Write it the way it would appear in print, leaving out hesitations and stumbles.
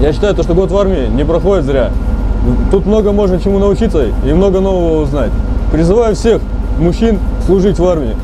Я считаю, то, что год в армии не проходит зря. Тут много можно чему научиться и много нового узнать. Призываю всех мужчин служить в армии.